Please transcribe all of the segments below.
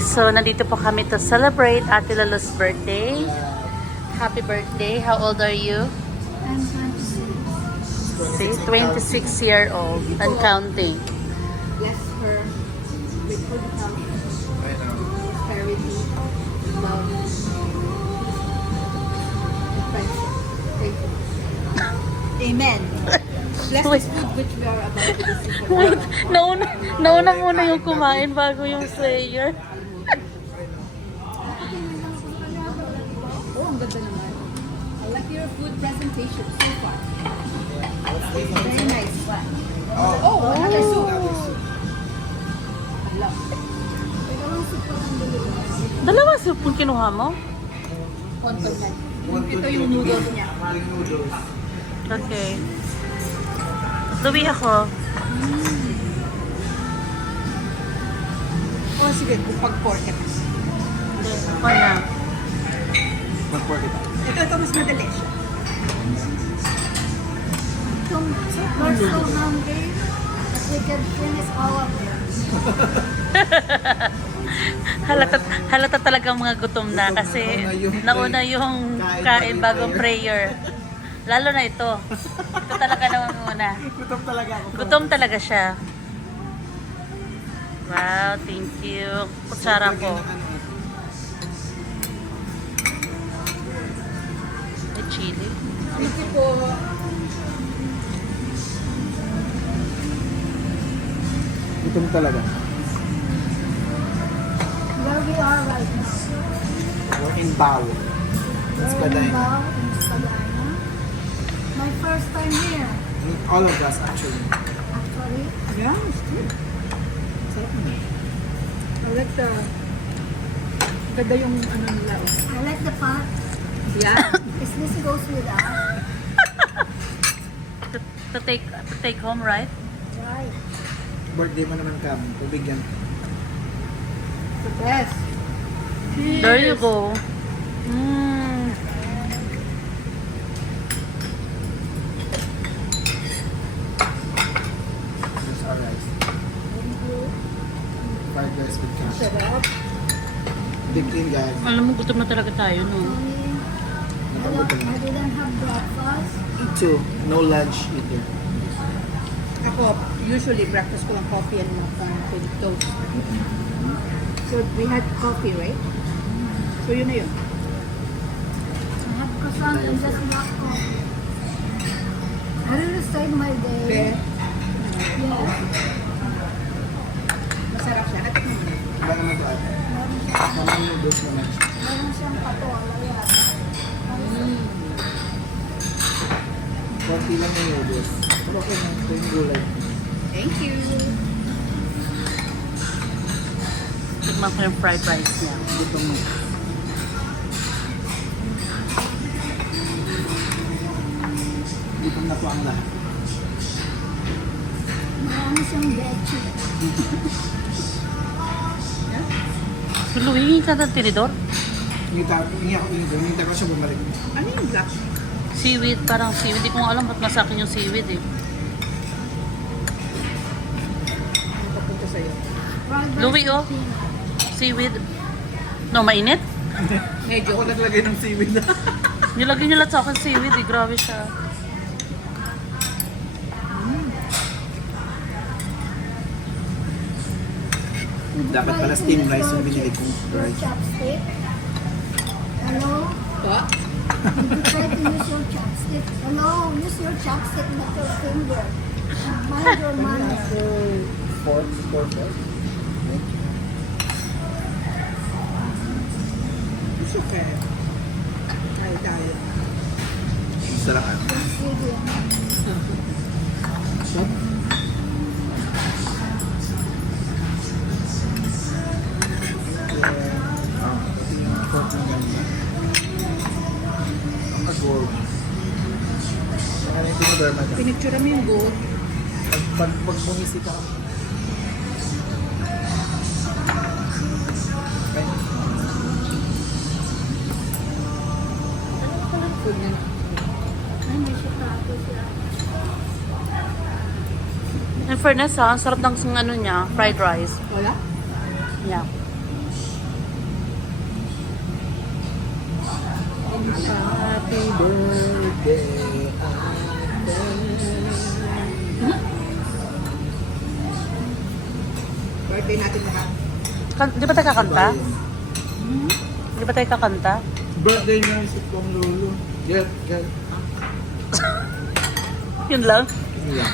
guys, so nandito po kami to celebrate Ate Lolo's birthday. Happy birthday. How old are you? I'm 26. See, 26-year-old and counting. Bless her with good health, prosperity, love, peace, and friendship. Thank you. Amen. Bless this food which we are about to receive. Wait, nauna muna yung kumain bago yung slayer. Oh, ang ganda naman. I like your food presentation so far. Very nice. Oh, another soup. I love. Dalawa soup yung kinuha mo? Konton yan. Ito yung noodles niya. Okay. Luwi ako. Oh, sige. Pag pork ito. Ako na. Ito mas madali siya. We're so hungry that we can finish all of them. Halata talagang mga gutom na kasi nauna yung kain bagong prayer. Lalo na ito. Ito talaga naman muna. Gutom talaga ako. Gutom talaga siya. Wow, thank you. Kutsara ko. May chili. Thank you po. Gutom talaga. Where we are right now. We're in Bao. That's We're in Padayna. Bao, in Spadina. My first time here, All of us actually. actually. Yeah, it's good. Sarap naman. I like the... Ganda yung ano nila. I like the pot. Yeah. Is this goes with us? To take home, right? Right. Birthday mo naman kami. Pabigyan. The best. There you go. Mm. That's our rice. Thank you. Fried rice with cash. Sarap. Big clean guys. Alam mo, gutom na talaga tayo, no? Only, I didn't have breakfast. Eat too. No lunch either. Ako, usually breakfast ko lang coffee and muffin with toast. So we had coffee, right? So yun na yun. I had croissant and just black coffee. I really started my day. Be, Yes. masarap siya. Natikman mo na. Iba naman ito ate. Meron siyang, Mamang noodles naman siya. meron siyang patola yata. Konti lang yung noodles. Pero okay na. Ito yung gulay. Thank you. Tikman ko yung fried rice niya. Gutom mo. Gutom na po ang lahat. Marami siyang veggie. Si Louie, ka ng tinidor? Hingi ko siya bumalik. Ano yung black? Seaweed, parang seaweed. Hindi ko nga alam ba't masakin yung seaweed eh. Ano papunta sa'yo? Fried rice Louie, oh. with peanut. Seaweed. No, mainit? Medyo. Ako naglagay ng seaweed na. Nilagay niyo lahat sa akin seaweed eh. Grabe siya. Would you Dapat try pala to steamed use rice yung your binili ko. your Right. chopstick? Hello? What? Would you try to use your chopstick? Hello? Use your chopstick, not your finger. Mind your manners. Four forks. It's okay. Tayo. Sarap ate. Sige. Pork na ganda. Ang kagor. Saka na yung tinidor madam. Pinicture mo yung goat. Pag bumisita ka. Food na. Ay, may shiitake siya. In fairness ha, ang sarap ng ano niya, fried rice. Wala? Yeah. Happy birthday, ate. Birthday natin lahat. Di ba tayo kakanta? Di ba tayo kakanta? Birthday na si Pong Lolo. Get. Yun lang. Yeah.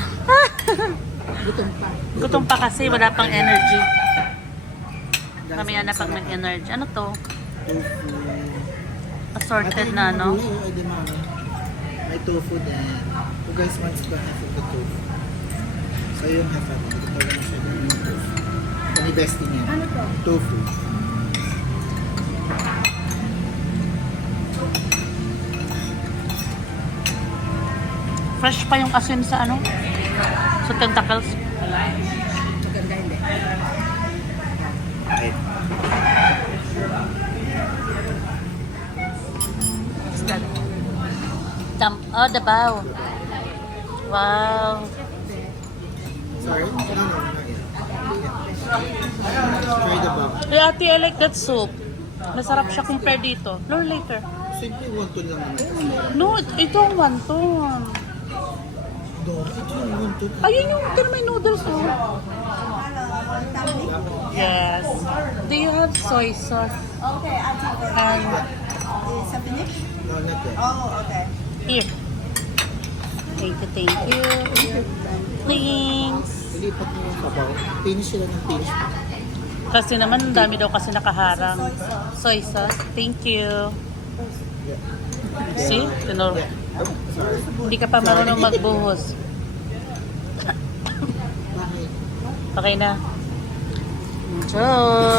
Gutom pa. Gutom pa kasi, wala pang energy. Mamaya na pang mag-energy. Ano to? Tofu. Assorted na, no? I don't know. May tofu din. You guys want to have the tofu. So yung half of it. Ito lang siya yung tofu. Kani best niya. Ano to? Tofu. Fresh pa yung asin sa ano? Sa tentacles. Maganda hindi. Right. What's that? Oh, the bow. Wow. Sorry? No, not yet. Try the bow. Hey, ate, I like that soup. Masarap siya compare dito. Lure later. Simple wonton lang naman. No, ito ang wonton. Ito yung wonton. Ayun yung pero may noodles, oh. Yes. Do you have soy sauce? Okay, I'll take it. And Is it finish? No, not yet. Oh, okay. here. Thank you, thank you. Thanks. Ilipat mo yung sabaw. Finish sila ng finish. Kasi naman, ang dami daw kasi nakaharang. Soy sauce. Thank you. See? Tinuro. Sorry. Hindi ka pa marunong magbuhos. Bakit? Okay na. Enjoy!